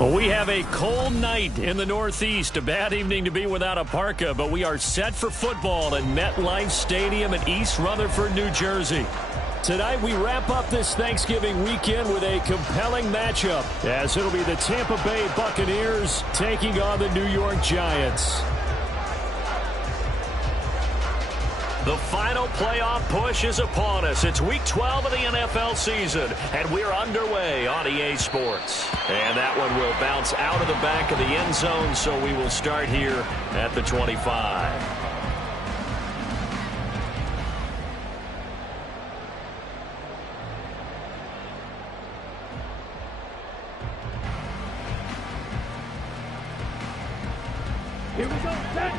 Well, we have a cold night in the Northeast. A bad evening to be without a parka, but we are set for football at MetLife Stadium in East Rutherford, New Jersey. Tonight, we wrap up this Thanksgiving weekend with a compelling matchup, as it'll be the Tampa Bay Buccaneers taking on the New York Giants. The final playoff push is upon us. It's Week 12 of the NFL season, and we're underway on EA Sports. And that one will bounce out of the back of the end zone, so we will start here at the 25. Here we go, set.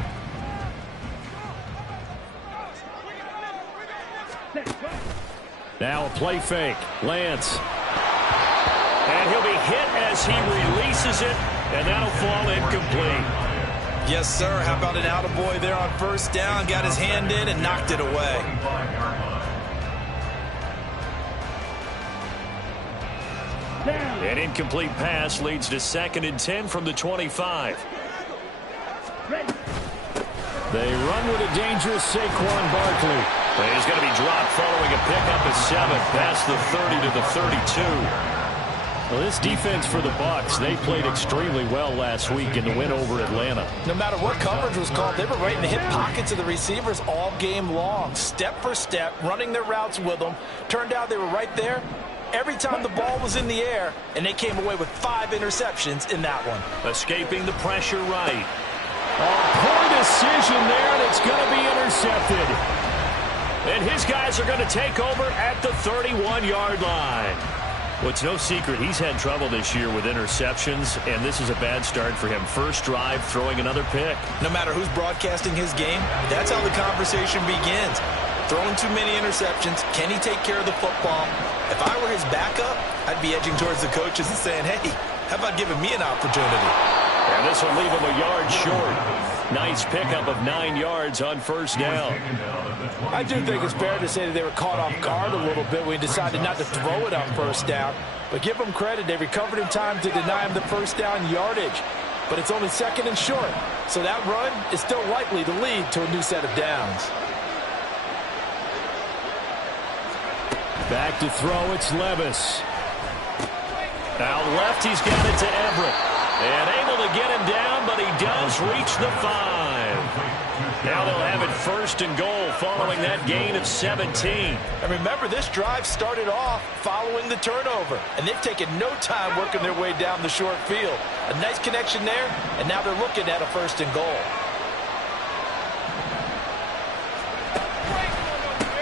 Now a play fake. Lance. And he'll be hit as he releases it, and that'll fall incomplete. Yes, sir. How about an attaboy there on first down? Got his hand in and knocked it away. An incomplete pass leads to 2nd and 10 from the 25. They run with a dangerous Saquon Barkley. He's going to be dropped following a pickup at 7 past the 30 to the 32. Well, this defense for the Bucs, they played extremely well last week in the win over Atlanta. No matter what coverage was called, they were right in the hip pockets of the receivers all game long. Step for step, running their routes with them. Turned out they were right there every time the ball was in the air, and they came away with 5 interceptions in that one. Escaping the pressure right. Poor decision there, and it's going to be intercepted. And his guys are going to take over at the 31-yard line. Well, it's no secret he's had trouble this year with interceptions, and this is a bad start for him. First drive, throwing another pick. No matter who's broadcasting his game, that's how the conversation begins. Throwing too many interceptions, can he take care of the football? If I were his backup, I'd be edging towards the coaches and saying, hey, how about giving me an opportunity? And this will leave him a yard short. Nice pickup of 9 yards on first down. I do think it's fair to say that they were caught off guard a little bit when he decided not to throw it on first down. But give them credit. They recovered in time to deny him the first down yardage. But it's only 2nd and short. So that run is still likely to lead to a new set of downs. Back to throw, it's Levis. Out left, he's got it to Everett. And able to get him down, but he does reach the 5. Now they'll have it 1st and goal following that gain of 17. And remember, this drive started off following the turnover. And they've taken no time working their way down the short field. A nice connection there, and now they're looking at a 1st and goal.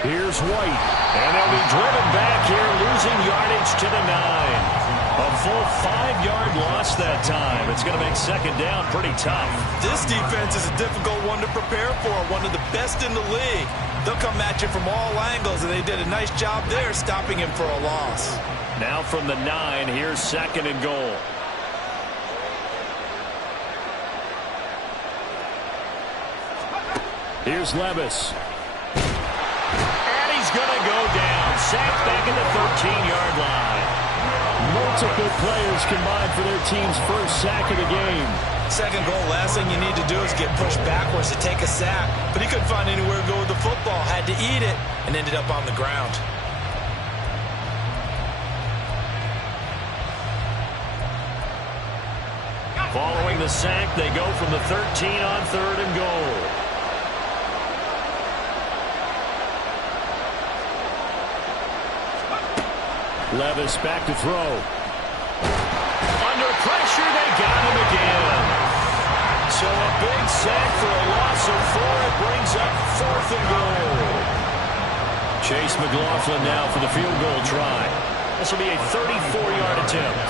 Here's White. And they'll be driven back here, losing yardage to the 9. A full 5-yard loss that time. It's going to make 2nd down pretty tough. This defense is a difficult one to prepare for, one of the best in the league. They'll come at you from all angles, and they did a nice job there stopping him for a loss. Now from the 9, here's 2nd and goal. Here's Levis. And he's going to go down. Sacked back at the 13-yard line. Multiple players combined for their team's first sack of the game. 2nd goal, last thing you need to do is get pushed backwards to take a sack. But he couldn't find anywhere to go with the football, had to eat it, and ended up on the ground. Following the sack, they go from the 13 on 3rd and goal. Levis back to throw. Under pressure, they got him again. So a big sack for a loss of 4. It brings up 4th and goal. Chase McLaughlin now for the field goal try. This will be a 34-yard attempt.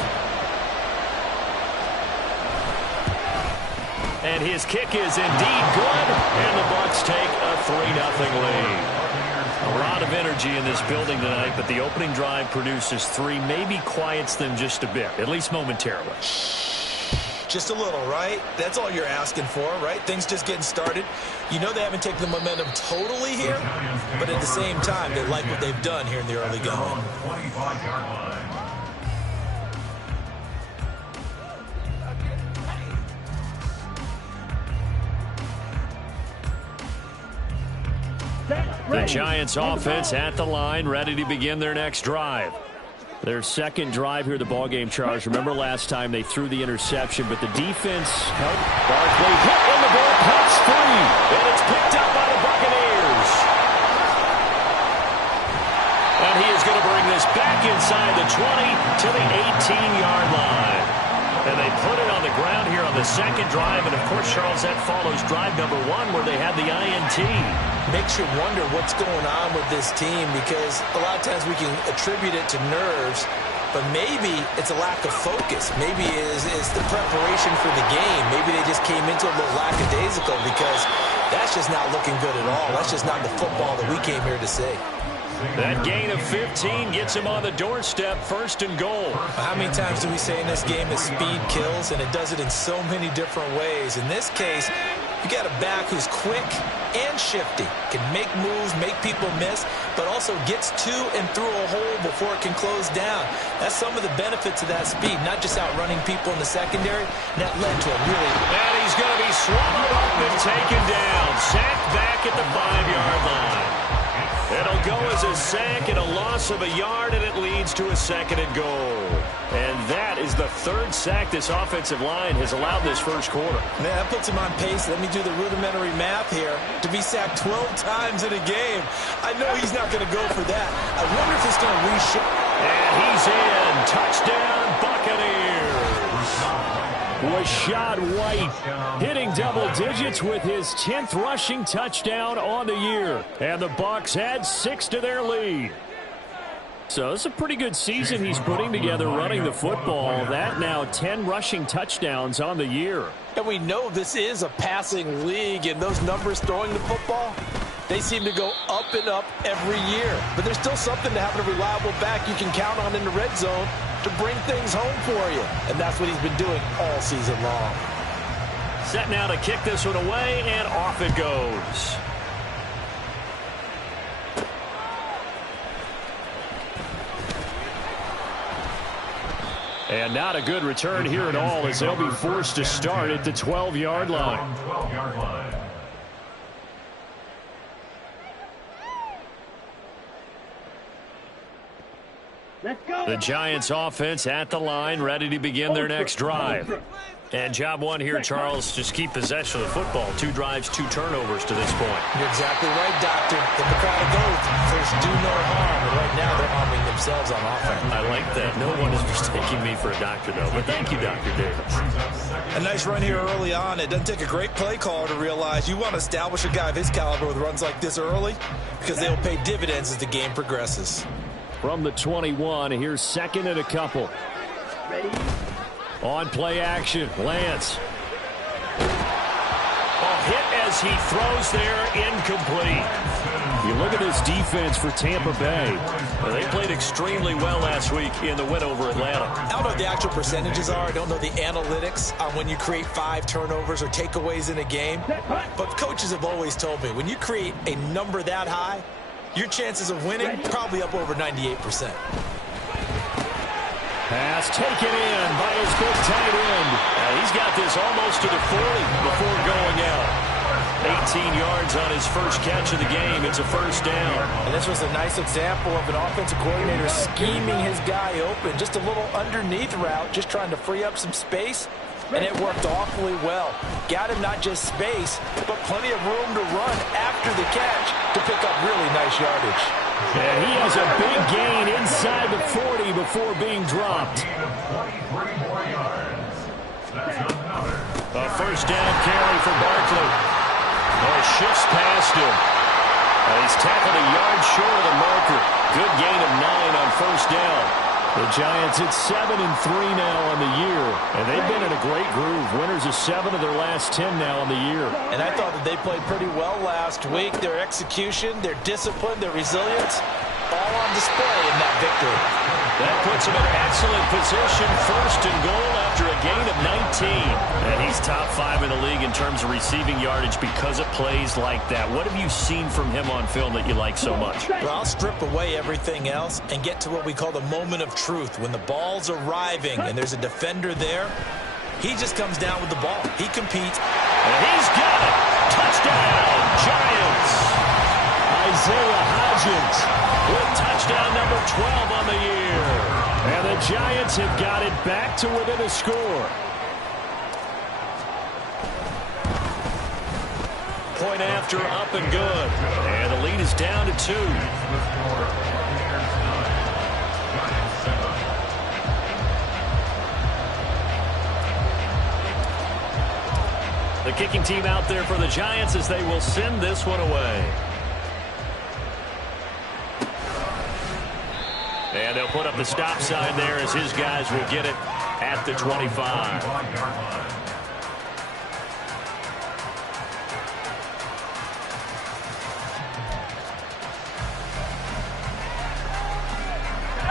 And his kick is indeed good, and the Bucs take a 3-0 lead. A lot of energy in this building tonight, but the opening drive produces 3, maybe quiets them just a bit, at least momentarily. Just a little, right? That's all you're asking for, right? Things just getting started. You know they haven't taken the momentum totally here, but at the same time, they like what they've done here in the early going. The Giants offense at the line, ready to begin their next drive. Their second drive here, the ballgame, Charles. Remember last time they threw the interception, but the defense helped. Barkley hit in the ball, cuts free, and it's picked up by the Buccaneers. And he is going to bring this back inside the 20 to the 18-yard line. And they put it on the ground here on the second drive. And, of course, Charles, that follows drive number 1 where they had the INT. Makes you wonder what's going on with this team, because a lot of times we can attribute it to nerves, but maybe it's a lack of focus. Maybe it's the preparation for the game. Maybe they just came into a little lackadaisical, because that's just not looking good at all. That's just not the football that we came here to see. That gain of 15 gets him on the doorstep, 1st and goal. How many times do we say in this game that speed kills, and it does it in so many different ways? In this case, you got a back who's quick and shifty, can make moves, make people miss, but also gets to and through a hole before it can close down. That's some of the benefits of that speed, not just outrunning people in the secondary. And that led to a really... And he's going to be swallowed up and taken down. Sacked back at the 5-yard line. It'll go as a sack and a loss of a yard, and it leads to a 2nd and goal. And that is the 3rd sack this offensive line has allowed this first quarter. Man, that puts him on pace. Let me do the rudimentary math here. To be sacked 12 times in a game, I know he's not going to go for that. I wonder if it's going to reshape. And he's in. Touchdown, Buccaneers. Rashad White hitting double digits with his 10th rushing touchdown on the year. And the Bucs add 6 to their lead. So it's a pretty good season he's putting together running the football. That now 10 rushing touchdowns on the year. And we know this is a passing league, and those numbers throwing the football, they seem to go up and up every year. But there's still something to having a reliable back you can count on in the red zone to bring things home for you. And that's what he's been doing all season long. Set now to kick this one away, and off it goes. And not a good return here at all, as they'll be forced to start at the 12-yard line. Let's go. The Giants offense at the line, ready to begin their next drive. And job 1 here, Charles, just keep possession of the football. 2 drives, 2 turnovers to this point. You're exactly right, Doctor. Hippocratic oath. First, do no harm. And right now, they're harming themselves on offense. I like that. No one is mistaking me for a doctor, though. But thank you, Dr. Davis. A nice run here early on. It doesn't take a great play caller to realize you want to establish a guy of his caliber with runs like this early, because they'll pay dividends as the game progresses. From the 21, here's 2nd and a couple. Ready? On play action, Lance. A hit as he throws there, incomplete. You look at this defense for Tampa Bay. Well, they played extremely well last week in the win over Atlanta. I don't know what the actual percentages are. I don't know the analytics on when you create 5 turnovers or takeaways in a game. But coaches have always told me, when you create a number that high, your chances of winning probably up over 98%. Pass taken in by his big tight end. He's got this almost to the 40 before going out. 18 yards on his first catch of the game. It's a 1st down. And this was a nice example of an offensive coordinator scheming his guy open. Just a little underneath route, just trying to free up some space. And it worked awfully well. Got him not just space, but plenty of room to run after the catch to pick up really nice yardage. And he has a big gain inside the 40 before being dropped. A 1st down carry for Barkley. He shifts past him. He's tackled a yard short of the marker. Good gain of 9 on 1st down. The Giants at 7-3 now on the year, and they've been in a great groove. Winners of 7 of their last 10 now on the year. And I thought that they played pretty well last week. Their execution, their discipline, their resilience, all on display in that victory. That puts him in excellent position, first and goal after a gain of 19. And he's top 5 in the league in terms of receiving yardage because of plays like that. What have you seen from him on film that you like so much? Well, I'll strip away everything else and get to what we call the moment of truth. When the ball's arriving and there's a defender there, he just comes down with the ball. He competes. And he's got it. Touchdown, Giants. Isaiah Hodgins with touchdown number 12 on the year. And the Giants have got it back to within a score. Point after, up and good. And the lead is down to 2. The kicking team out there for the Giants as they will send this one away. And they'll put up the stop sign there as his guys will get it at the 25.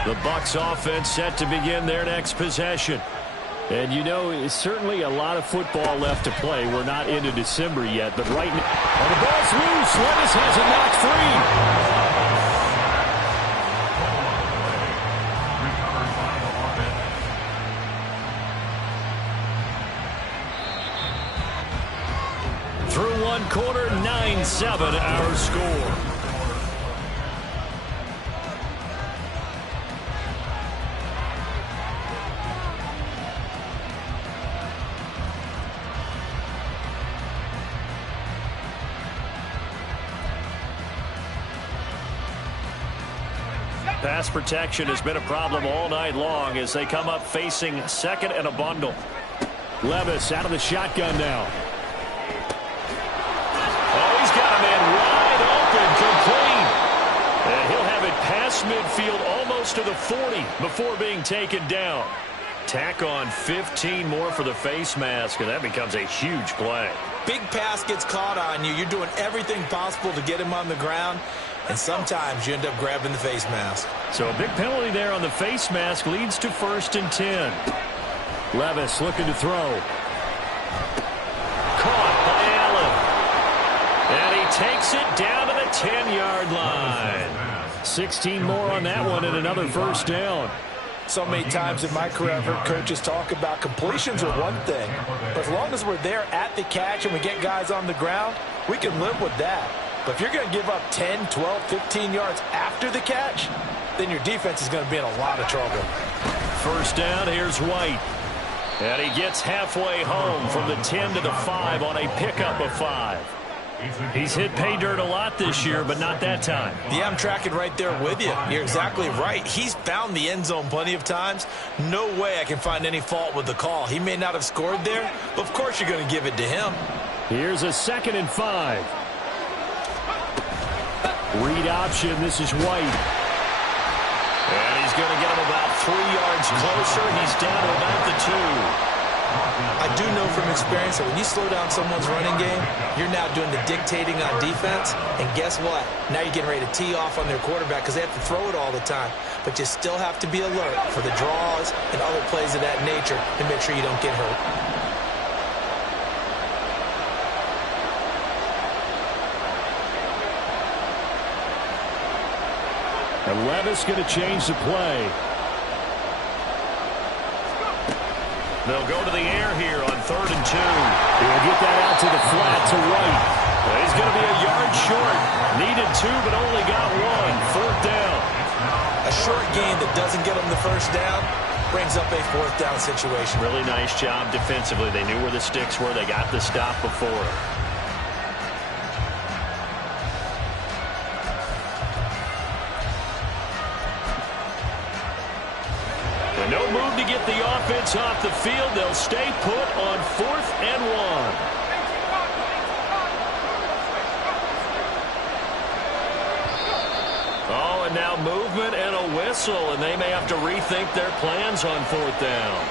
The Bucs offense set to begin their next possession. And you know, it's certainly a lot of football left to play. We're not into December yet, but right now, and the ball's loose. Levis has it knocked free. Through one quarter, 9-7 our score. Pass protection has been a problem all night long as they come up facing second and a bundle. Levis out of the shotgun now. Oh, he's got a man wide open, complete. And he'll have it past midfield almost to the 40 before being taken down. Tack on 15 more for the face mask, and that becomes a huge play. Big pass gets caught on you. You're doing everything possible to get him on the ground, and sometimes you end up grabbing the face mask. So a big penalty there on the face mask leads to 1st and 10. Levis looking to throw. Caught by Allen. And he takes it down to the 10-yard line. 16 more on that one and another first down. So many times in my career, I've heard coaches talk about completions are one thing, but as long as we're there at the catch and we get guys on the ground, we can live with that. But if you're going to give up 10, 12, 15 yards after the catch, then your defense is going to be in a lot of trouble. First down, here's White. And he gets halfway home from the 10 to the 5 on a pickup of 5. He's hit pay dirt a lot this year, but not that time. Yeah, I'm tracking right there with you. You're exactly right. He's found the end zone plenty of times. No way I can find any fault with the call. He may not have scored there, but of course you're going to give it to him. Here's a 2nd and 5. Read option. This is White. And he's going to get him about 3 yards closer. He's down to about the 2. I do know from experience that when you slow down someone's running game, you're now doing the dictating on defense. And guess what? Now you're getting ready to tee off on their quarterback because they have to throw it all the time. But you still have to be alert for the draws and other plays of that nature to make sure you don't get hurt. And Levis going to change the play. They'll go to the air here on 3rd and 2. He'll get that out to the flat to White. He's going to be a yard short. Needed 2, but only got 1. 4th down. A short gain that doesn't get him the first down brings up a 4th down situation. Really nice job defensively. They knew where the sticks were. They got the stop before. No move to get the offense off the field. They'll stay put on 4th and 1. Oh, and now some movement and a whistle, and they may have to rethink their plans on 4th down.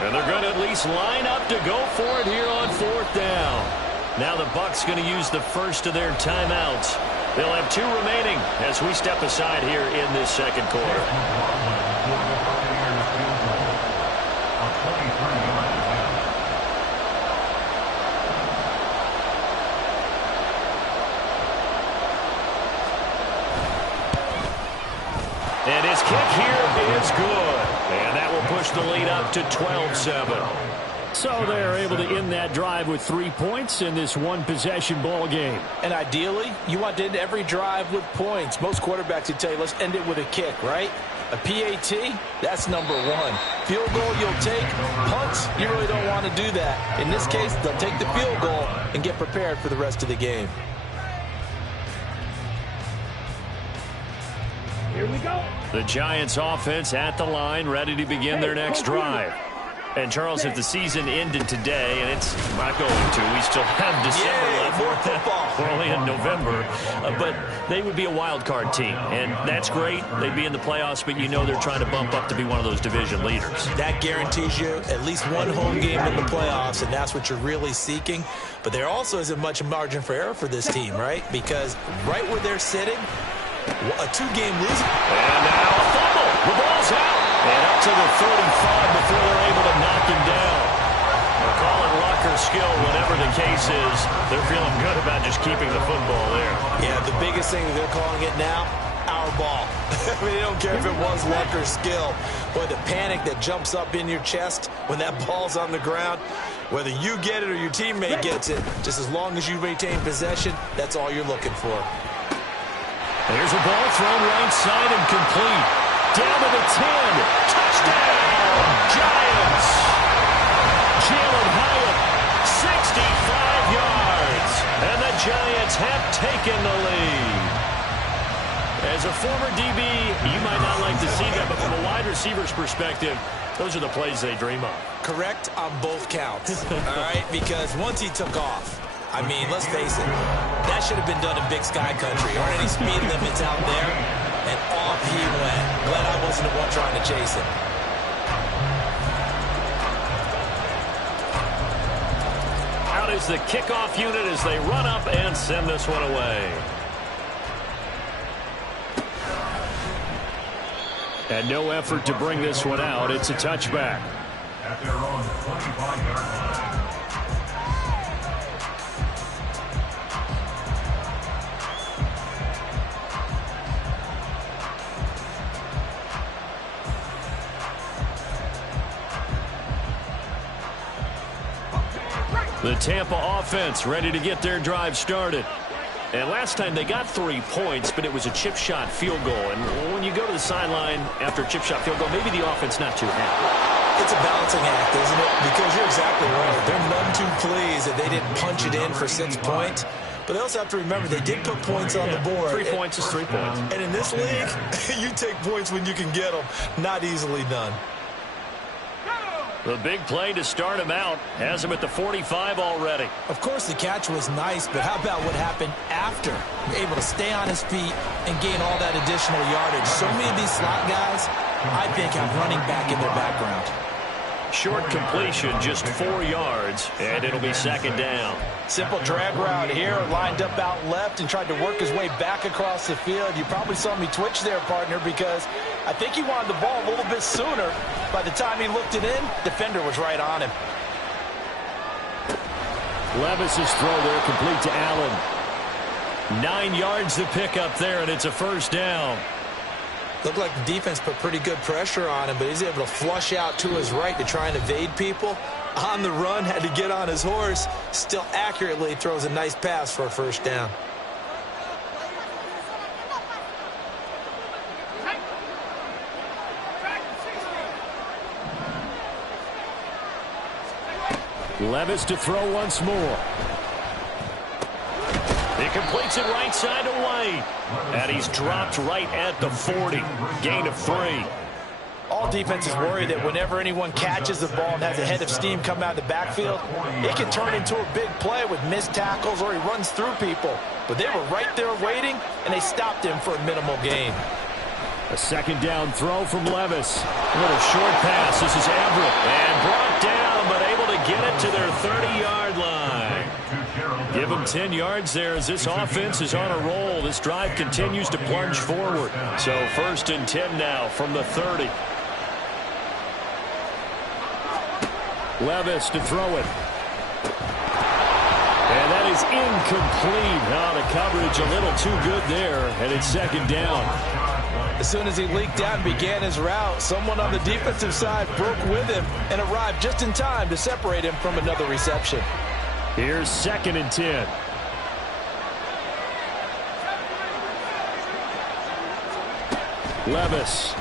And they're going to at least line up to go for it here on 4th down. Now the Bucs going to use the first of their timeouts. They'll have 2 remaining as we step aside here in this second quarter. And his kick here is good. And that will push the lead up to 12-7. So they're able to end that drive with 3 points in this one-possession ball game. And ideally, you want to end every drive with points. Most quarterbacks would tell you, let's end it with a kick, right? A PAT, that's number 1. Field goal you'll take. Punts, you really don't want to do that. In this case, they'll take the field goal and get prepared for the rest of the game. Here we go. The Giants offense at the line, ready to begin their next drive. And, Charles, if the season ended today, and it's not going to, we still have December left. More football. We're only in November. But they would be a wild card team, and that's great. They'd be in the playoffs, but you know they're trying to bump up to be one of those division leaders. That guarantees you at least one home game in the playoffs, and that's what you're really seeking. But there also isn't much margin for error for this team, right? Because right where they're sitting, a 2-game losing. And now a fumble. The ball's out. And up to the 35 before they're able to knock him down. They'll call it luck or skill, whatever the case is. They're feeling good about just keeping the football there. Yeah, the biggest thing they're calling it now, our ball. I mean, they don't care if it was luck or skill. Boy, the panic that jumps up in your chest when that ball's on the ground, whether you get it or your teammate gets it, just as long as you maintain possession, that's all you're looking for. There's a ball thrown right side and complete. Down to the 10. Touchdown, Giants. Jalen Hyatt, 65 yards. And the Giants have taken the lead. As a former DB, you might not like to see that, but from a wide receiver's perspective, those are the plays they dream of. Correct on both counts, all right? Because once he took off, I mean, let's face it, that should have been done in Big Sky Country. Aren't any speed limits out there? And off he went. Glad I wasn't the one trying to chase him. Out is the kickoff unit as they run up and send this one away. And no effort to bring this one out. It's a touchback. At their own 25-yard line. The Tampa offense ready to get their drive started. And last time they got 3 points, but it was a chip shot field goal. And when you go to the sideline after a chip shot field goal, maybe the offense not too happy. It's a balancing act, isn't it? Because you're exactly right. They're none too pleased that they didn't punch it in for 6 points. But they also have to remember they did put points on the board. 3 points is 3 points. And in this league, you take points when you can get them. Not easily done. The big play to start him out has him at the 45 already. Of course, the catch was nice, but how about what happened after? Able to stay on his feet and gain all that additional yardage. So many of these slot guys, I think, have running back in their background. Short completion, just 4 yards, and it'll be second down. Simple drag route here, lined up out left and tried to work his way back across the field. You probably saw me twitch there, partner, because I think he wanted the ball a little bit sooner. By the time he looked it in, defender was right on him. Levis's throw there complete to Allen. 9 yards to pick up there, and it's a first down. Looked like the defense put pretty good pressure on him, but he's able to flush out to his right to try and evade people. On the run, had to get on his horse. Still accurately throws a nice pass for a first down. Levis to throw once more. He completes it right side to White. And he's dropped right at the 40. Gain of 3. All defenses worry that whenever anyone catches the ball and has a head of steam come out of the backfield, it can turn into a big play with missed tackles or he runs through people. But they were right there waiting, and they stopped him for a minimal gain. A second down throw from Levis. A little short pass. This is Everett. And brought down, but able to get it to their 30-yard line. Give them 10 yards there as this offense is on a roll. This drive continues to plunge forward. So 1st and 10 now from the 30. Levis to throw it. And that is incomplete. Oh, the coverage a little too good there, and it's 2nd down. As soon as he leaked out and began his route, someone on the defensive side broke with him and arrived just in time to separate him from another reception. Here's 2nd and 10. Levis.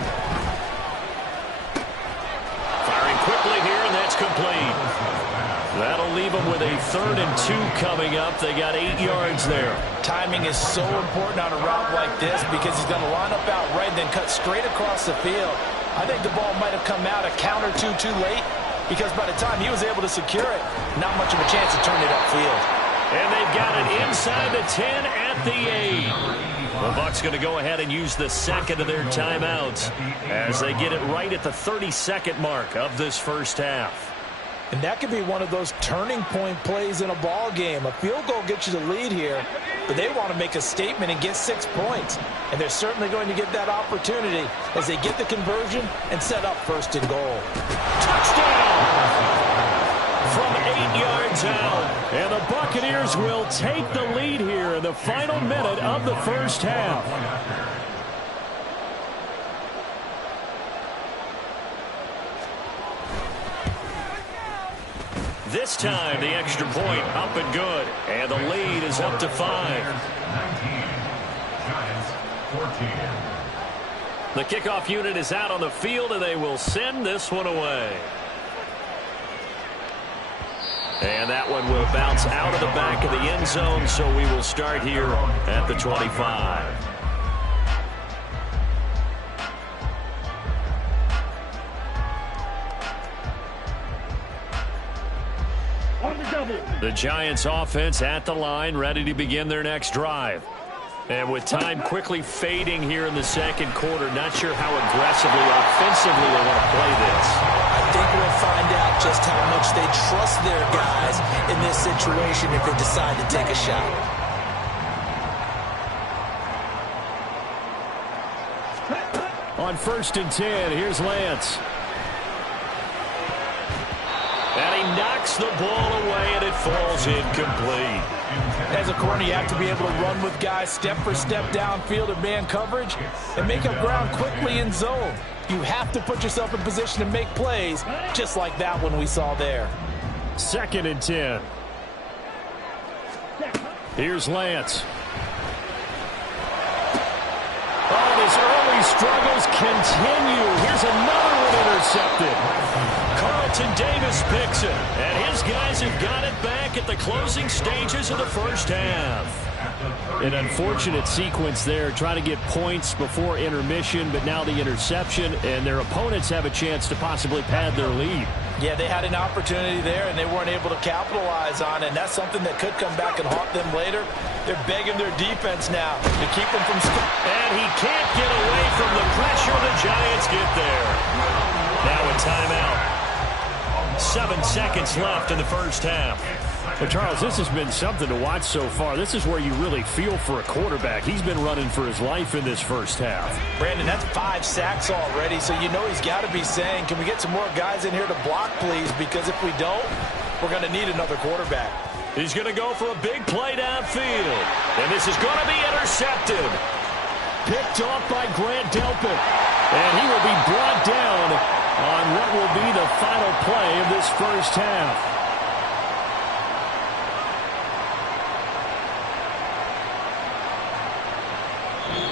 Firing quickly here, and that's complete. That'll leave them with a 3rd and 2 coming up. They got 8 yards there. Timing is so important on a route like this because he's going to line up out right and then cut straight across the field. I think the ball might have come out a count or two too late because by the time he was able to secure it, not much of a chance to turn it upfield. And they've got it inside the 10 at the 8. The Bucs going to go ahead and use the 2nd of their timeouts as they get it right at the 32nd mark of this first half. And that could be one of those turning point plays in a ball game. A field goal gets you the lead here, but they want to make a statement and get 6 points. And they're certainly going to get that opportunity as they get the conversion and set up 1st and goal. Touchdown! From 8 yards out. And the Buccaneers will take the lead here in the final minute of the first half. This time, the extra point up and good. And the lead is up to 5. 19. Giants 14. The kickoff unit is out on the field, and they will send this one away. And that one will bounce out of the back of the end zone, so we will start here at the 25. The Giants offense at the line, ready to begin their next drive. And with time quickly fading here in the 2nd quarter, not sure how aggressively, offensively they want to play this. I think we'll find out just how much they trust their guys in this situation if they decide to take a shot. On 1st and 10, here's Lance. And he knocks the ball away, and it falls incomplete. As a corner, you have to be able to run with guys step for step downfield in man coverage and make up ground quickly in zone. You have to put yourself in position to make plays, just like that one we saw there. 2nd and 10. Here's Lance. Oh, his early struggles continue. Here's another one intercepted. Carlton Davis picks it, and his guys have got it back at the closing stages of the first half. An unfortunate sequence there, trying to get points before intermission, but now the interception, and their opponents have a chance to possibly pad their lead. Yeah, they had an opportunity there, and they weren't able to capitalize on it, and that's something that could come back and haunt them later. They're begging their defense now to keep them from scoring. And he can't get away from the pressure. The Giants get there. Now a timeout. 7 seconds left in the first half. Well, Charles, this has been something to watch so far. This is where you really feel for a quarterback. He's been running for his life in this first half. Brandon, that's 5 sacks already, so you know he's got to be saying, can we get some more guys in here to block, please? Because if we don't, we're going to need another quarterback. He's going to go for a big play downfield. And this is going to be intercepted. Picked off by Grant Delpit. And he will be brought down on what will be the final play of this first half.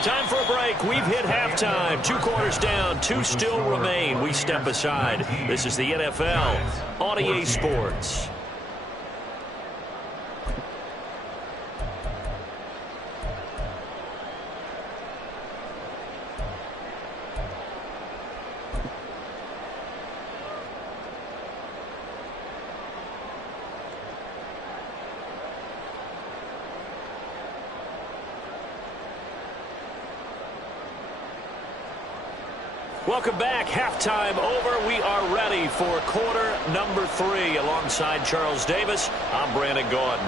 Time for a break. We've hit halftime. 2 quarters down. 2 still remain. We step aside. This is the NFL on EA Sports. Welcome back. Halftime over. We are ready for quarter number 3. Alongside Charles Davis, I'm Brandon Gordon.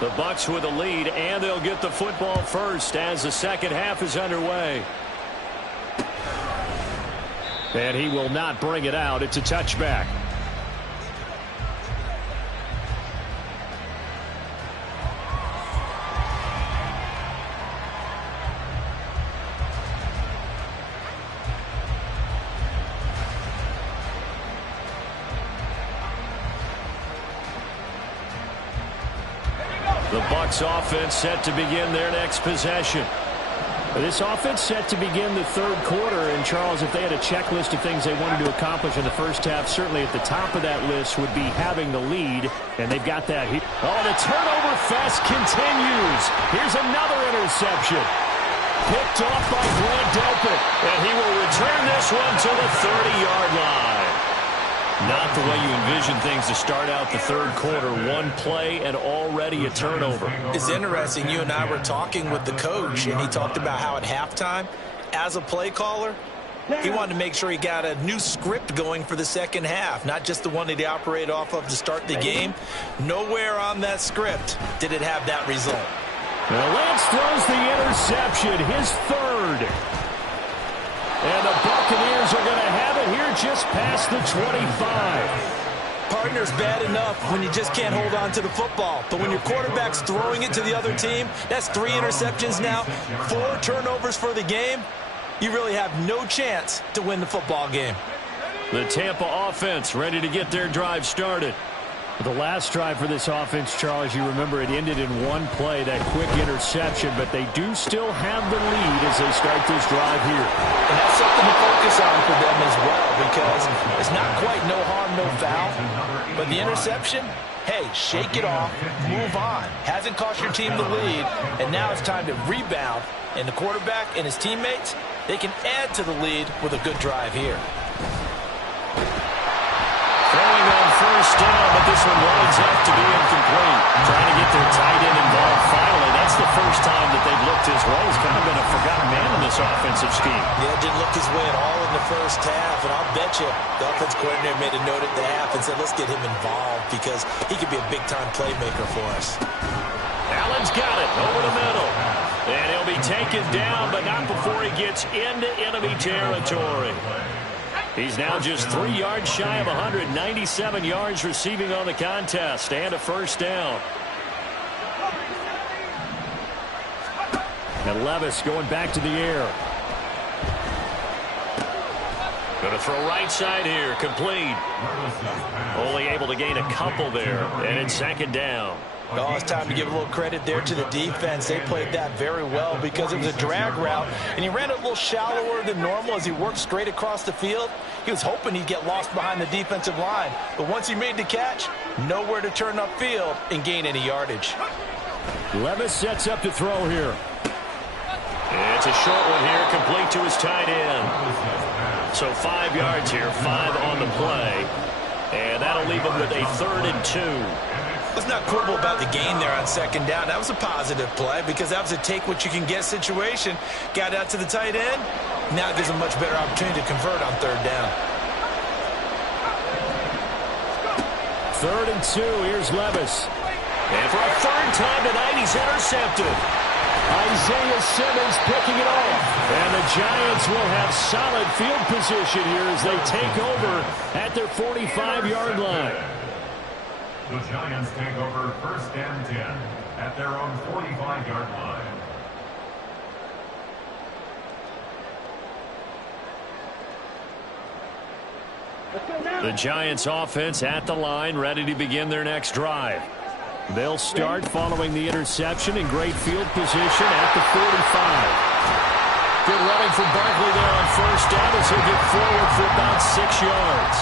The Bucs with a lead, and they'll get the football first as the second half is underway. And he will not bring it out. It's a touchback. The Bucs offense set to begin their next possession. This offense set to begin the third quarter, and Charles, if they had a checklist of things they wanted to accomplish in the first half, certainly at the top of that list would be having the lead, and they've got that here. Oh, the turnover fest continues. Here's another interception. Picked off by Grant Delpit, and he will return this one to the 30-yard line. Not the way you envision things to start out the third quarter. One play and already a turnover. It's interesting. You and I were talking with the coach, and he talked about how at halftime, as a play caller, he wanted to make sure he got a new script going for the second half, not just the one that he operated off of to start the game. Nowhere on that script did it have that result. Now Lance throws the interception, his third. And the Buccaneers are going to have it here just past the 25. Partner's bad enough when you just can't hold on to the football. But when your quarterback's throwing it to the other team, that's 3 interceptions now, 4 turnovers for the game. You really have no chance to win the football game. The Tampa offense ready to get their drive started. The last drive for this offense, Charles, you remember it ended in one play, that quick interception, but they do still have the lead as they start this drive here. And that's something to focus on for them as well, because it's not quite no harm, no foul, but the interception, hey, shake it off, move on. Hasn't cost your team the lead, and now it's time to rebound, and the quarterback and his teammates, they can add to the lead with a good drive here. Throwing on first down, but this one winds up to be incomplete. Trying to get their tight end involved finally. That's the first time that they've looked his way. He's kind of been a forgotten man in this offensive scheme. Yeah, didn't look his way at all in the first half, and I'll bet you the offense coordinator made a note at the half and said, let's get him involved because he could be a big-time playmaker for us. Allen's got it over the middle. And he'll be taken down, but not before he gets into enemy territory. He's now just 3 yards shy of 197 yards receiving on the contest and a first down. And Levis going back to the air. Going to throw right side here, complete. Only able to gain a couple there, and it's second down. Oh, it's time to give a little credit there to the defense. They played that very well because it was a drag route, and he ran a little shallower than normal as he worked straight across the field. He was hoping he'd get lost behind the defensive line, but once he made the catch, nowhere to turn upfield and gain any yardage. Levis sets up to throw here. It's a short one here, complete to his tight end. So 5 yards here, 5 on the play, and that'll leave him with a 3rd and 2. Let's not quibble about the gain there on second down. That was a positive play because that was a take-what-you-can-get situation. Got out to the tight end. Now there's a much better opportunity to convert on 3rd down. 3rd and 2. Here's Levis. And for a 3rd time tonight, he's intercepted. Isaiah Simmons picking it off. And the Giants will have solid field position here as they take over at their 45-yard line. The Giants take over 1st and 10 at their own 45-yard line. The Giants offense at the line, ready to begin their next drive. They'll start following the interception in great field position at the 45. Good running from Barkley there on first down as he'll get forward for about 6 yards.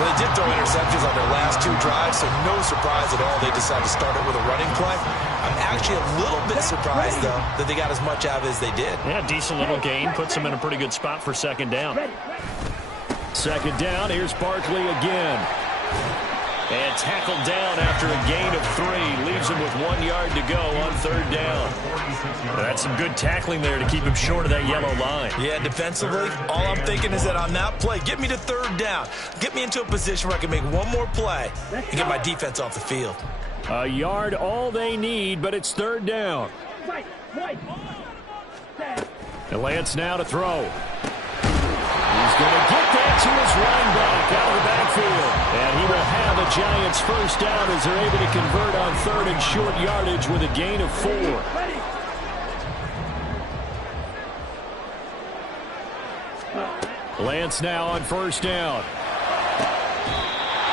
Well, they did throw interceptions on their last 2 drives, so no surprise at all they decided to start it with a running play. I'm actually a little bit surprised, though, that they got as much out of it as they did. Yeah, decent little gain. Puts them in a pretty good spot for second down. Second down, here's Barkley again. And tackled down after a gain of 3. Leaves him with 1 yard to go on third down. That's some good tackling there to keep him short of that yellow line. Yeah, defensively, all I'm thinking is that on that play, get me to third down. Get me into a position where I can make one more play and get my defense off the field. A yard all they need, but it's third down. And Lance now to throw. He's going to get that to his running back out of the backfield. And he will have the Giants first down as they're able to convert on third and short yardage with a gain of 4. Lance now on first down.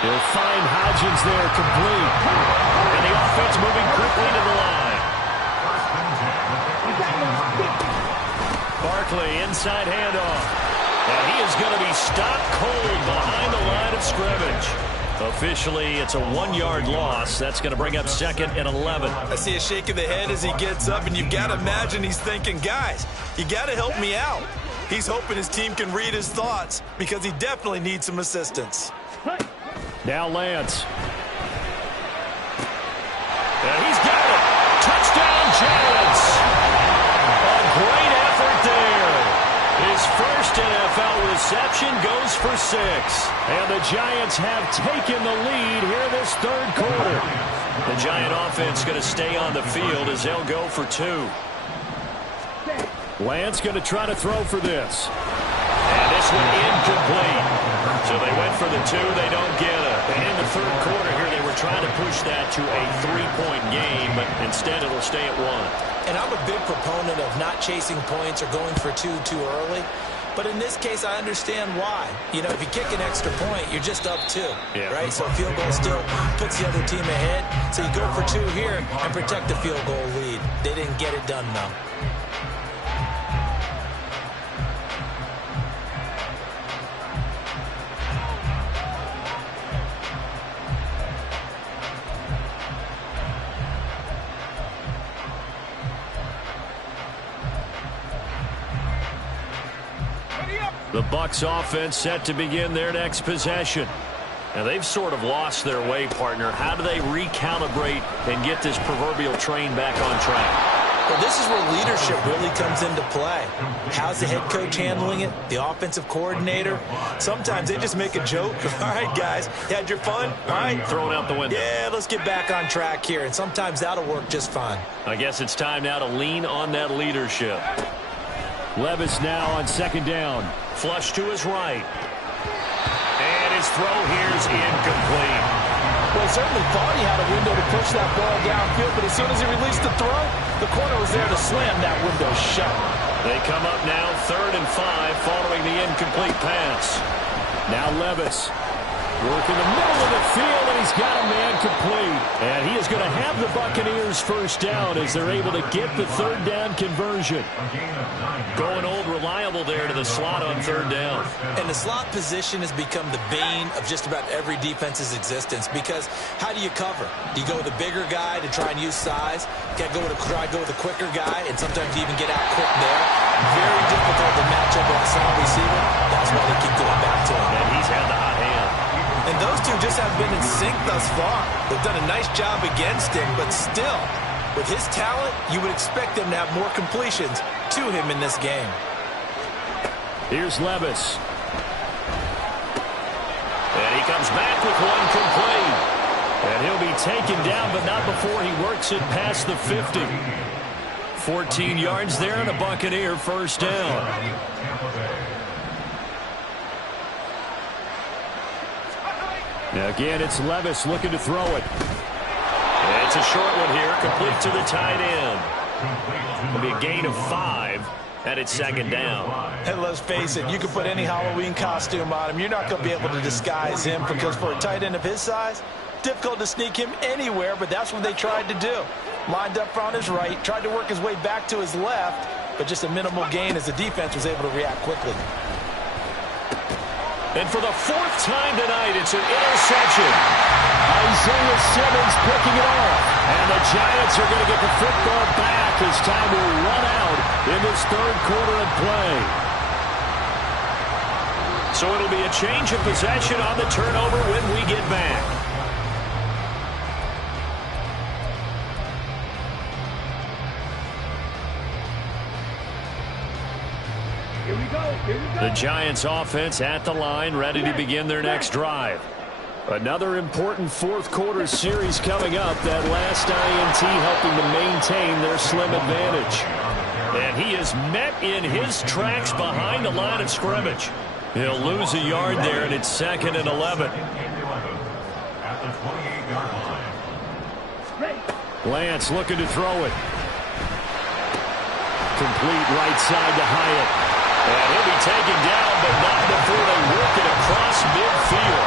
He'll find Hodgins there complete. And the offense moving quickly to the line. Barkley inside handoff. And he is going to be stopped cold behind the line of scrimmage. Officially, it's a 1-yard loss. That's going to bring up second and 11. I see a shake of the head as he gets up, and you've got to imagine he's thinking, guys, you got to help me out. He's hoping his team can read his thoughts because he definitely needs some assistance. Now Lance. And he's got it. Touchdown, Giants. A great effort there. His first NFL reception goes for 6. And the Giants have taken the lead here in this third quarter. The Giant offense going to stay on the field as they'll go for 2. Lance going to try to throw for this. And this one incomplete. So they went for the 2. They don't get it. And in the third quarter here, they were trying to push that to a 3-point game, but instead it'll stay at 1. And I'm a big proponent of not chasing points or going for 2 too early. But in this case, I understand why. You know, if you kick an extra point, you're just up 2, right? So a field goal still puts the other team ahead. So you go for 2 here and protect the field goal lead. They didn't get it done, though. The Bucs offense set to begin their next possession. Now, they've sort of lost their way, partner. How do they recalibrate and get this proverbial train back on track? Well, this is where leadership really comes into play. How's the head coach handling it? The offensive coordinator? Sometimes they just make a joke. All right, guys, you had your fun? All right. Throw it out the window. Yeah, let's get back on track here. And sometimes that'll work just fine. I guess it's time now to lean on that leadership. Levis now on second down. Flush to his right. And his throw here is incomplete. Well, he certainly thought he had a window to push that ball downfield, but as soon as he released the throw, the corner was there to slam that window shut. They come up now 3rd and 5 following the incomplete pass. Now Levis. Work in the middle of the field, and he's got a man complete. And he is going to have the Buccaneers first down as they're able to get the third down conversion. Going old reliable there to the slot on third down. And the slot position has become the bane of just about every defense's existence because how do you cover? Do you go with a bigger guy to try and use size? Try to go with a quicker guy, and sometimes you even get out quick there. Very difficult to match up with a sound receiver. That's why they keep going back to him. And he's had the hot hand. And those two just have been in sync thus far. They've done a nice job against him, but still, with his talent, you would expect them to have more completions to him in this game. Here's Levis. And he comes back with one complete. And he'll be taken down, but not before he works it past the 50. 14 yards there and a Buccaneer first down. Now again, it's Levis looking to throw it. And it's a short one here, complete to the tight end. It'll be a gain of 5, and it's second down. And let's face it, you can put any Halloween costume on him. You're not going to be able to disguise him because for a tight end of his size, difficult to sneak him anywhere, but that's what they tried to do. Lined up on his right, tried to work his way back to his left, but just a minimal gain as the defense was able to react quickly. And for the 4th time tonight, it's an interception. Isaiah Simmons picking it off. And the Giants are going to get the football back as time will run out in this third quarter of play. So it'll be a change of possession on the turnover when we get back. The Giants offense at the line, ready to begin their next drive. Another important fourth quarter series coming up. That last INT helping to maintain their slim advantage. And he is met in his tracks behind the line of scrimmage. He'll lose a yard there, and it's 2nd and 11. At the 28-yard line. Lance looking to throw it. Complete right side to Hyatt. And he'll be taken down, but not before they work it across midfield.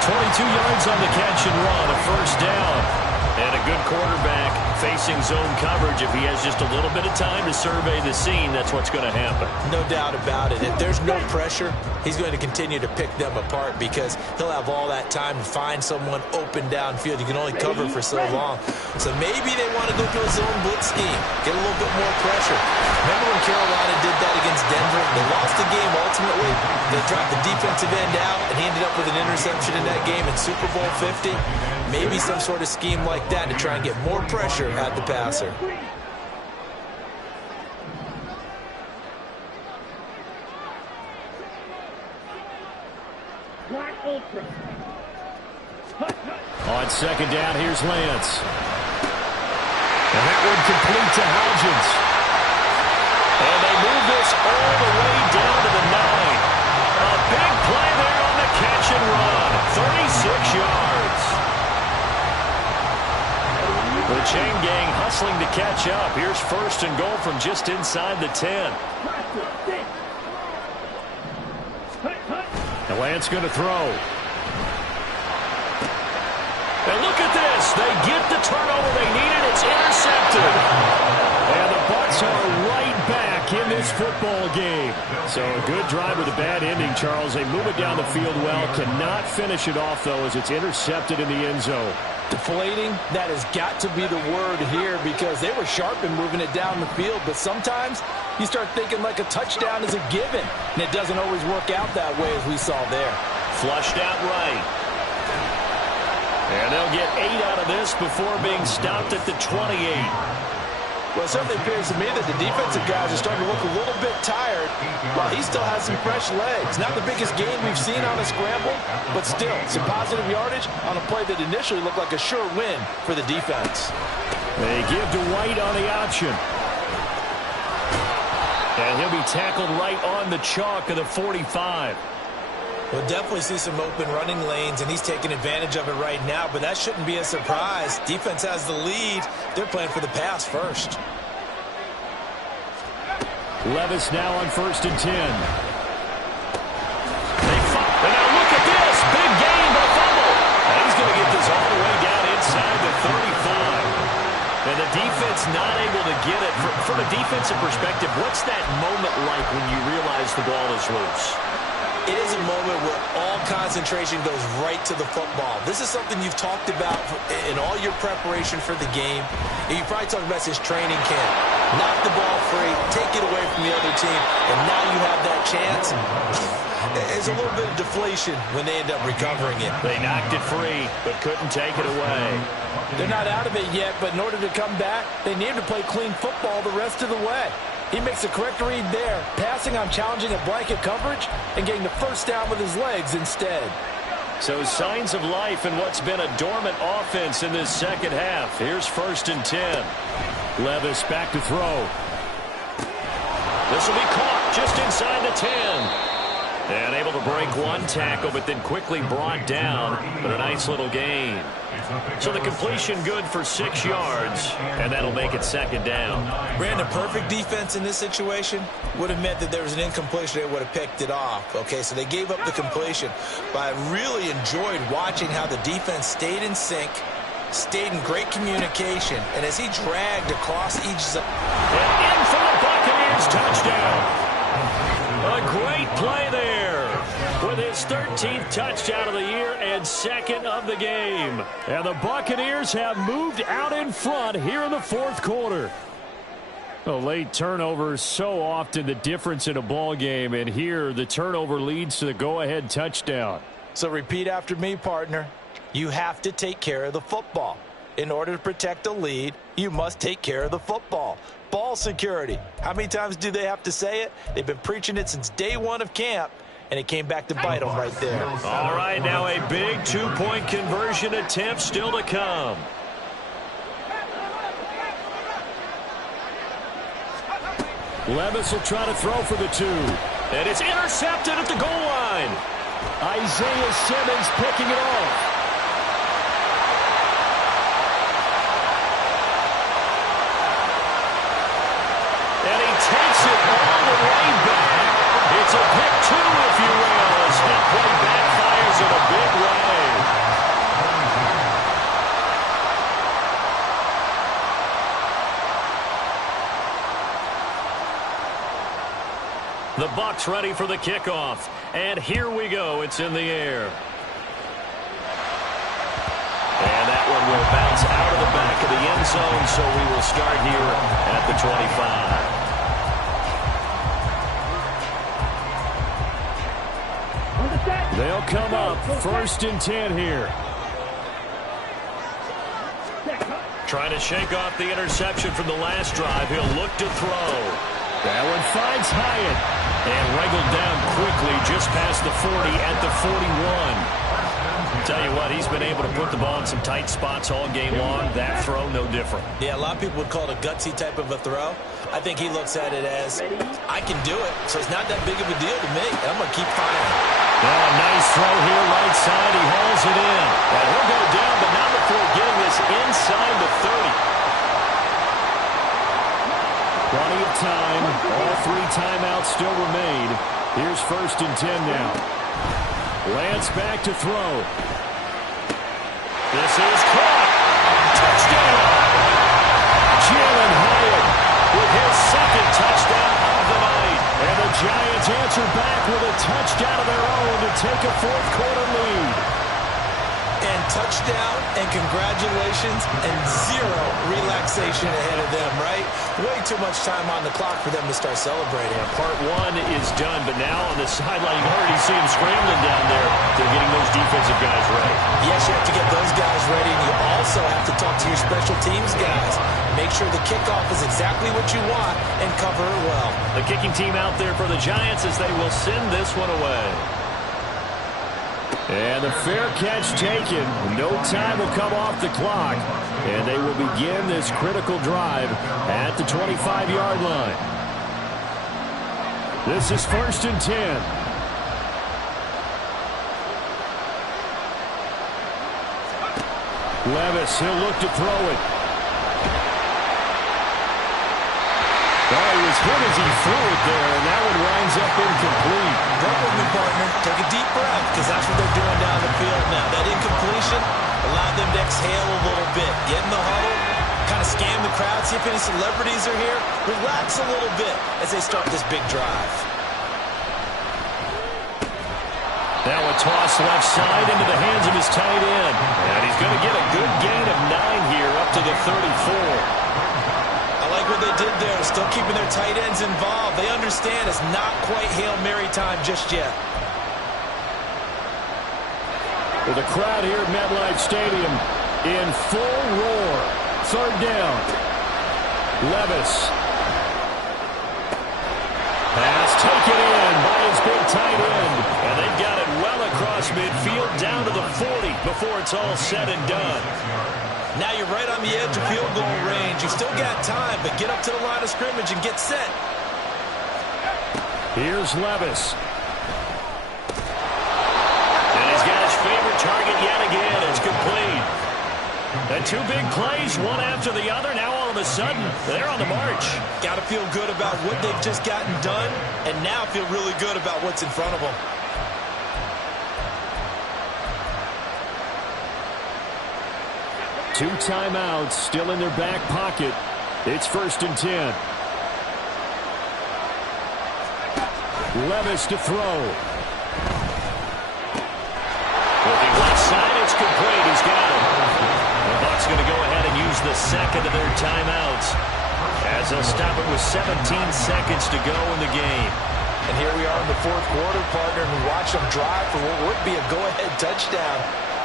22 yards on the catch and run, a first down. And a good quarterback facing zone coverage. If he has just a little bit of time to survey the scene, that's what's going to happen. No doubt about it. If there's no pressure, he's going to continue to pick them apart because he'll have all that time to find someone open downfield. You can only cover for so long. So maybe they want to go to a zone blitz scheme, get a little bit more pressure. Remember when Carolina did that against Denver? They lost the game ultimately. They dropped the defensive end out, and he ended up with an interception in that game in Super Bowl 50. Maybe some sort of scheme like that to try and get more pressure at the passer. On second down, here's Lance. And that one complete to Hodgins. And they move this all the way down to the 9. A big play there on the catch and run. 36 yards. The chain gang hustling to catch up. Here's 1st and goal from just inside the 10. And Lance going to throw. And look at this. They get the turnover they needed. It's intercepted. And the Bucs are right back in this football game. So a good drive with a bad ending, Charles. They move it down the field well. Cannot finish it off, though, as it's intercepted in the end zone. Deflating, that has got to be the word here because they were sharp in moving it down the field. But sometimes you start thinking like a touchdown is a given. And it doesn't always work out that way as we saw there. Flushed out right. And they'll get 8 out of this before being stopped at the 28. Well, it certainly appears to me that the defensive guys are starting to look a little bit tired while he still has some fresh legs. Not the biggest game we've seen on a scramble, but still some positive yardage on a play that initially looked like a sure win for the defense. They give to White on the option. And he'll be tackled right on the chalk of the 45. We'll definitely see some open running lanes, and he's taking advantage of it right now, but that shouldn't be a surprise. Defense has the lead. They're playing for the pass first. Levis now on 1st and 10. And now look at this. Big gain, but fumble. And he's going to get this all the way down inside the 35. And the defense not able to get it. From a defensive perspective, what's that moment like when you realize the ball is loose? It is a moment where all concentration goes right to the football. This is something you've talked about in all your preparation for the game. And you probably talked about since training camp. Knock the ball free, take it away from the other team, and now you have that chance. There's a little bit of deflation when they end up recovering it. They knocked it free, but couldn't take it away. They're not out of it yet, but in order to come back, they need to play clean football the rest of the way. He makes a correct read there, passing on challenging a blanket coverage and getting the first down with his legs instead. So signs of life in what's been a dormant offense in this second half. Here's 1st and 10. Levis back to throw. This will be caught just inside the 10. And able to break one tackle, but then quickly brought down. But a nice little gain. So the completion good for 6 yards, and that'll make it 2nd down. Brandon, perfect defense in this situation would have meant that there was an incompletion. They would have picked it off. Okay, so they gave up the completion. But I really enjoyed watching how the defense stayed in sync, stayed in great communication, and as he dragged across each zone. And in for the Buccaneers touchdown. A great play there with his 13th touchdown of the year and 2nd of the game. And the Buccaneers have moved out in front here in the 4th quarter. Well, late turnovers so often the difference in a ball game, and here the turnover leads to the go-ahead touchdown. So repeat after me, partner. You have to take care of the football. In order to protect the lead, you must take care of the football. Ball security. How many times do they have to say it? They've been preaching it since day one of camp, and it came back to bite them right there. All right, now a big two-point conversion attempt still to come. Levis will try to throw for the 2. And it's intercepted at the goal line. Isaiah Simmons picking it off. And he takes it all the way back. It's a pick 2, if you will, as that play backfires in a big way. The Bucs ready for the kickoff. And here we go. It's in the air. And that one will bounce out of the back of the end zone, so we will start here at the 25. They'll come up 1st and 10 here. Trying to shake off the interception from the last drive. He'll look to throw. That one finds Hyatt. And wriggled down quickly just past the 40 at the 41. Tell you what, he's been able to put the ball in some tight spots all game long. That throw, no different. Yeah, a lot of people would call it a gutsy type of a throw. I think he looks at it as, I can do it, so it's not that big of a deal to me. I'm going to keep firing. Oh, nice throw here, right side. He hauls it in. And he'll go down, but not before getting this inside the 30. Plenty of time. All 3 timeouts still remain. Here's 1st and 10 now. Lance back to throw. This is caught. Touchdown. Jalen Hyatt with his 2nd touchdown of the night. And the Giants answer back with a touchdown of their own to take a 4th quarter lead. And touchdown and congratulations and 0 relaxation ahead of them, right? Way too much time on the clock for them to start celebrating. Yeah, part 1 is done, but now on the sideline, you already see them scrambling down there. They're getting those defensive guys ready. Yes, you have to get those guys ready, and you also have to talk to your special teams guys. Make sure the kickoff is exactly what you want and cover it well. The kicking team out there for the Giants as they will send this one away. And the fair catch taken. No time will come off the clock. And they will begin this critical drive at the 25-yard line. This is 1st and 10. Levis, he'll look to throw it. Oh, he was hit as he threw it there, and that one winds up incomplete. Work with me, partner. Take a deep breath, because that's what they're doing down the field now. That incompletion allowed them to exhale a little bit. Get in the huddle, kind of scan the crowd, see if any celebrities are here. Relax a little bit as they start this big drive. Now a toss left side into the hands of his tight end. And he's going to get a good gain of 9 here up to the 34. I like what they did there, still keeping their tight ends involved. They understand it's not quite Hail Mary time just yet. With the crowd here at MetLife Stadium in full roar. 3rd down. Levis. Pass taken in by his big tight end. And they've got it well across midfield down to the 40 before it's all said and done. Now you're right on the edge of field goal range. You've still got time, but get up to the line of scrimmage and get set. Here's Levis. And he's got his favorite target yet again. It's complete. And 2 big plays, one after the other. Now all of a sudden, they're on the march. Got to feel good about what they've just gotten done, and now feel really good about what's in front of them. Two timeouts still in their back pocket. It's 1st and 10. Levis to throw. Looking left side, it's complete. He's got it. The Bucs going to go ahead and use the 2nd of their timeouts as they'll stop it with 17 seconds to go in the game. And here we are in the fourth quarter, partner, and we watch them drive for what would be a go-ahead touchdown.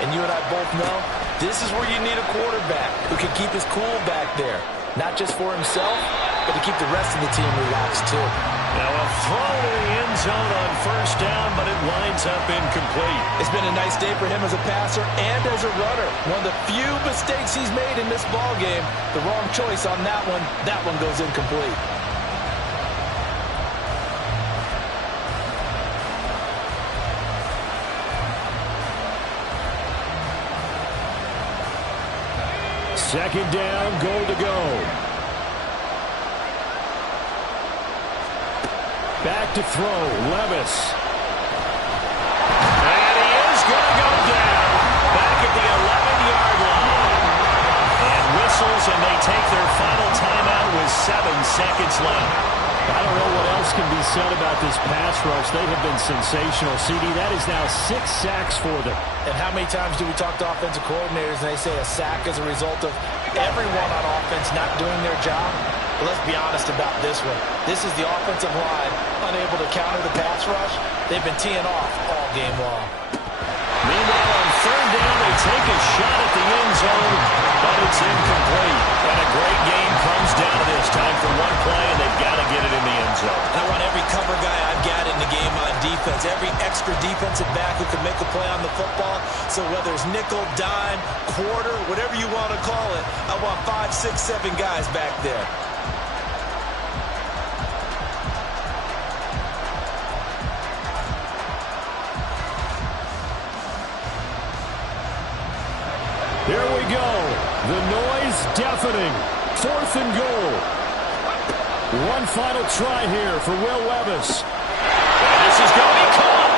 And you and I both know this is where you need a quarterback who can keep his cool back there. Not just for himself, but to keep the rest of the team relaxed, too. Now a throw to the end zone on first down, but it winds up incomplete. It's been a nice day for him as a passer and as a runner. One of the few mistakes he's made in this ball game. The wrong choice on that one. That one goes incomplete. Second down, goal to go. Back to throw, Levis. And he is going to go down. Back at the 11-yard line. And whistles, and they take their final timeout with 7 seconds left. I don't know what else can be said about this pass rush. They have been sensational. CD, that is now 6 sacks for them. And how many times do we talk to offensive coordinators and they say a sack is a result of everyone on offense not doing their job? But let's be honest about this one. This is the offensive line unable to counter the pass rush. They've been teeing off all game long. Meanwhile, on third down, they take a shot at the end zone, but it's incomplete. And a great game comes down to this. Time for one play, and they've got to get it in the end zone. And I want every cover guy I've got in the game on defense, every extra defensive back who can make a play on the football. So whether it's nickel, dime, quarter, whatever you want to call it, I want 5, 6, 7 guys back there. Here we go. The noise deafening. 4th and goal. One final try here for Will Levis. And this is going to be caught.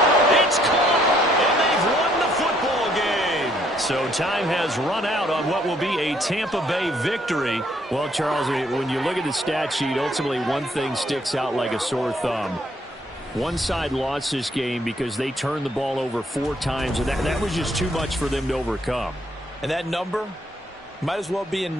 It's caught. And they've won the football game. So time has run out on what will be a Tampa Bay victory. Well, Charles, when you look at the stat sheet, ultimately one thing sticks out like a sore thumb. One side lost this game because they turned the ball over 4 times, and that was just too much for them to overcome. And that number might as well be in